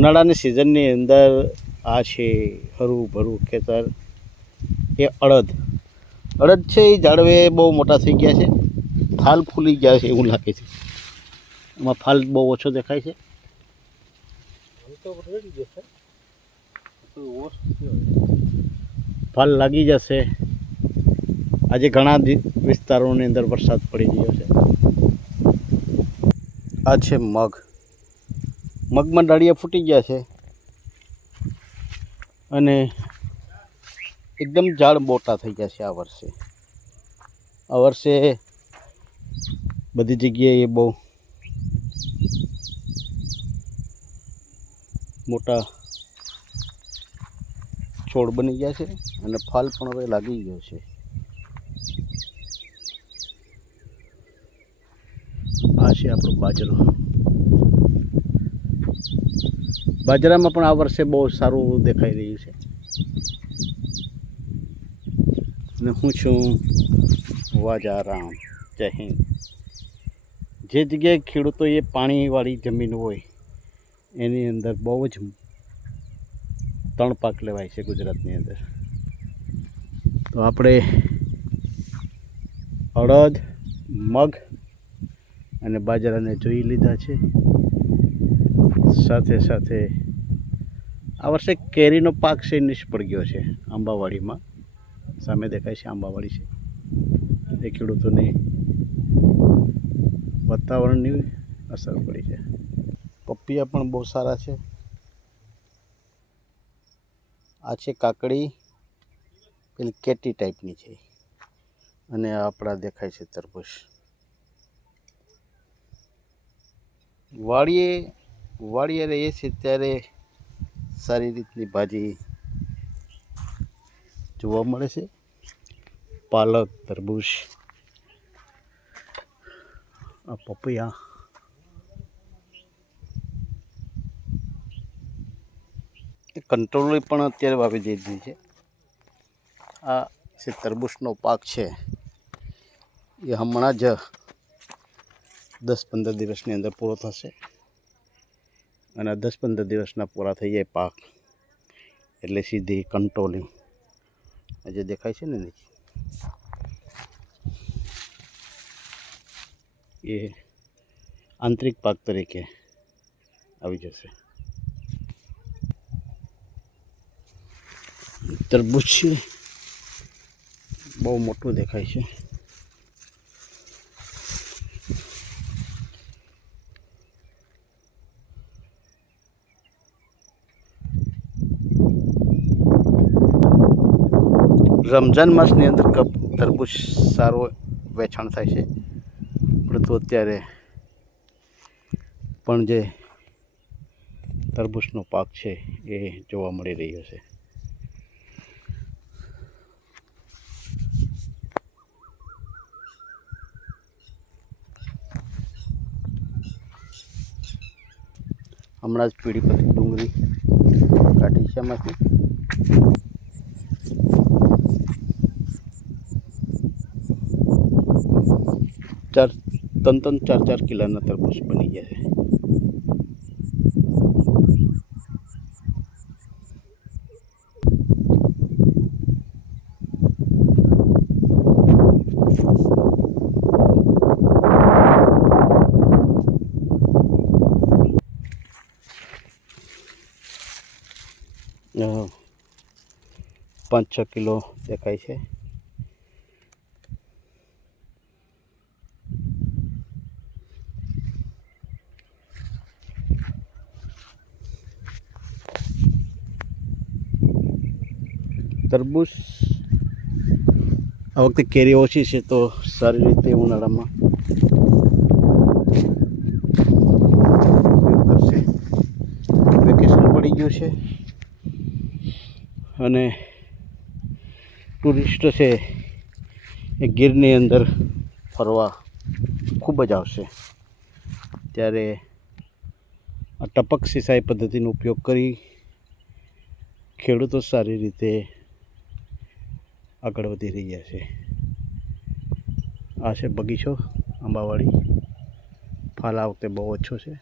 ઉનાળાની સિઝનની અંદર આ છે હરું ભરું ખેતર, એ અડદ. અડદ છે એ ઝાડવે બહુ મોટા થઈ ગયા છે. ફાલ ફૂલી ગયા છે એવું લાગે છે. એમાં ફાલ બહુ ઓછો દેખાય છે. ફાલ લાગી જશે. આજે ઘણા વિસ્તારોની અંદર વરસાદ પડી ગયો છે. આ છે મગ. મગમાં ડાળિયા ફૂટી ગયા છે. અને એકદમ ઝાડ મોટા થઈ ગયા છે આ વર્ષે. આ વર્ષે બધી જગ્યાએ બહુ મોટા છોડ બની ગયા છે અને ફાલ પણ હવે લાગી ગયો છે. આ છે આપણો બાજરો. બાજરામાં પણ આ વર્ષે બહુ સારું દેખાઈ રહ્યું છે. અને હું છું વાજારામ. જય હિન્દ. જે જગ્યાએ ખેડૂતોએ પાણીવાળી જમીન હોય, એની અંદર બહુ જ ત્રણ પાક લેવાય છે ગુજરાતની અંદર. તો આપણે અડદ, મગ અને બાજરાને જોઈ લીધા છે. સાથે સાથે આ વર્ષે કેરીનો પાક છે નિષ્ફળ ગયો છે, આંબાવાડીમાં. સામે દેખાય છે આંબાવાડી છે. એ ખેડૂતોને વાતાવરણની અસર પડી છે. પપૈયા પણ બહુ સારા છે. આ છે કાકડી, પેલી કેટી ટાઈપની છે. અને આપણા દેખાય છે તરબૂચ. વાડીએ વાડીએ રહીએ છીએ ત્યારે સારી રીતની ભાજી જોવા મળે છે. પાલક, તરબૂચ, આ પપૈયા. કંટ્રોલ પણ અત્યારે વાવી દીધી છે. આ જે તરબૂચનો પાક છે, એ હમણાં જ દસ પંદર દિવસની અંદર પૂરો થશે. અને દસ પંદર દિવસના પૂરા થઈ જાય પાક. એટલે સીધી કંટ્રોલિંગ. જે દેખાય છે ને નીચે? એ આંતરિક પાક તરીકે આવી જશે. તરબૂચ છે. બહુ મોટું દેખાય છે. રમઝાન માસની અંદર કપ, તરબૂચ, સારો વેચાણ થાય છે. પરંતુ અત્યારે પણ જે તરબૂચનો પાક છે એ જોવા મળી રહ્યો છે. હમણાં જ પીળી પત્તી ડુંગળી કાઢી છે ચાર ત્રણ ત્રણ ચાર ચાર કિલોના તરબૂચ બની ગયા પાંચ છ કિલો દેખાય છે. તરબૂચ. આ વખતે કેરી ઓછી છે તો સારી રીતે ઉનાળામાં કરશે. વેકેશન પડી ગયું છે. અને ટુરિસ્ટ છે એ ગીરની અંદર ફરવા ખૂબ જ આવશે. ત્યારે આ ટપક સિંચાઈ પદ્ધતિનો ઉપયોગ કરી ખેડૂતો સારી રીતે આગળ વધી રહ્યા છે. આ છે બગીચો, આંબાવાડી. ફાલ આ વખતે બહુ ઓછો છે.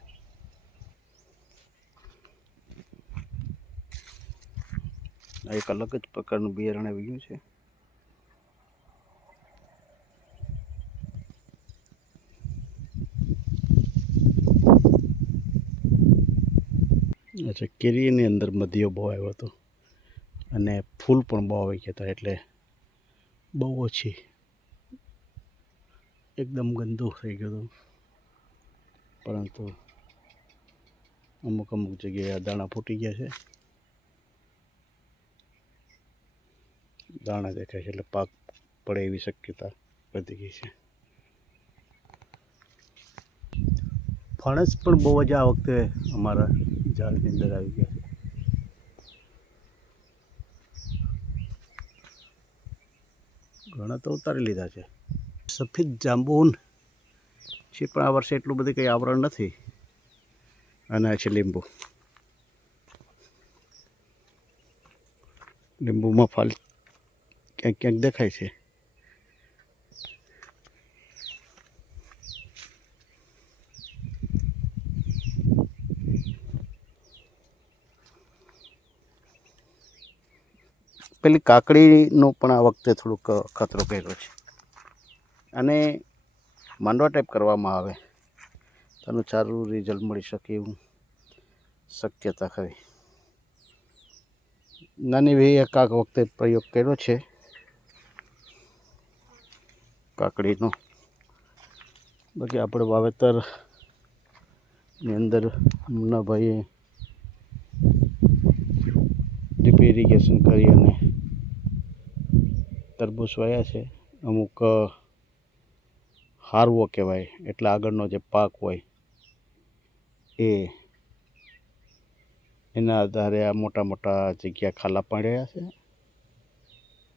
એક અલગ જ પ્રકારનું બિયારણ આવી ગયું છે. અચ્છા કેરીની અંદર મધ્યો બહુ આવ્યો હતો. અને ફૂલ પણ બહુ આવી ગયા હતા એટલે બહુ ઓછી. એકદમ ગંદુ થઈ ગયું હતું. પરંતુ અમુક અમુક જગ્યાએ દાણા ફૂટી ગયા છે. દાણા દેખાય છે એટલે પાક પડે એવી શક્યતા વધી ગઈ છે. ફણસ પણ બહુ જ આ વખતે અમારા ઝાડની અંદર આવી ગયા ઘણા તો ઉતારી લીધા છે. સફેદ જાંબુન છે, પણ આ વર્ષે એટલું બધું કંઈ આવરણ નથી. અને છે લીંબુ. લીંબુમાં ફાલ ક્યાંક ક્યાંક દેખાય છે. પેલી કાકડીનો પણ આ વખતે થોડુંક ખતરો કર્યો છે. અને માંડવા ટાઈપ કરવામાં આવે. તેનું સારું રિઝલ્ટ મળી શકે એવું શક્યતા ખરી. નાની ભાઈ આ વખતે પ્રયોગ કર્યો છે. કાકડીનો. બાકી આપણે વાવેતરની અંદર હમણાં ભાઈએ ડીપ ઇરિગેશન કરી અને તરબૂચ વાયા છે. અમુક હારવો કહેવાય, એટલે આગળનો જે પાક હોય એ એના આધારે આ મોટા મોટા જગ્યા ખાલા પાડ્યા છે.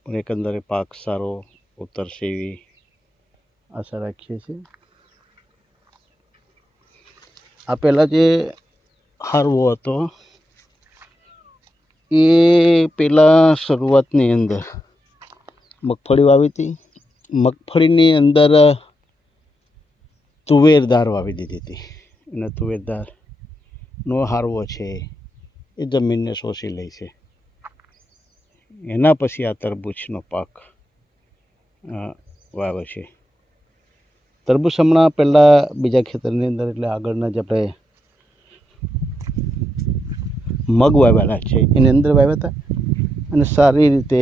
પણ એકંદરે પાક સારો ઉતરશે એવી આશા રાખીએ છીએ. આ પહેલાં જે હારવો હતો, એ પહેલાં શરૂઆતની અંદર મગફળી વાવી હતી. મગફળીની અંદર તુવેર દાળ વાવી દીધી હતી. અને તુવેર દાળનો હારવો છે એ જમીનને શોષી લે છે. એના પછી આ તરબૂચનો પાક વાવે છે. તરબૂચ હમણાં પહેલાં બીજા ખેતરની અંદર એટલે આગળના જે આપણે મગ વાવેલા છે, એની અંદર વાવ્યા હતા. અને સારી રીતે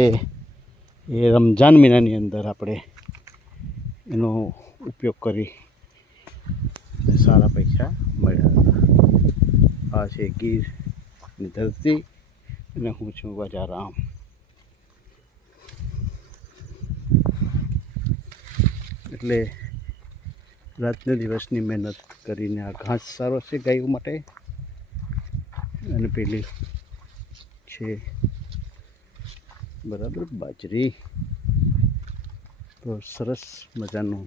એ રમજાન મહિનાની અંદર આપણે એનો ઉપયોગ કરી સારા પૈસા મળ્યા હતા. આ છે ગીરની ધરતી અને હું છું બજારામ એટલે રાતના દિવસની મહેનત કરીને આ ઘાસ સારો છે ગાયો માટે. અને પેલી છે બરાબર, બાજરી. તો સરસ મજાનું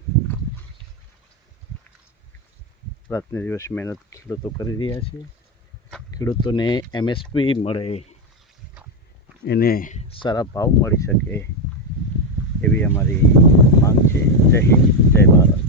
રાતને દિવસ મહેનત ખેડૂતો કરી રહ્યા છે. ખેડૂતોને એમએસપી મળે, એને સારા ભાવ મળી શકે એવી અમારી માંગ છે. જય હિન્દ, જય ભારત.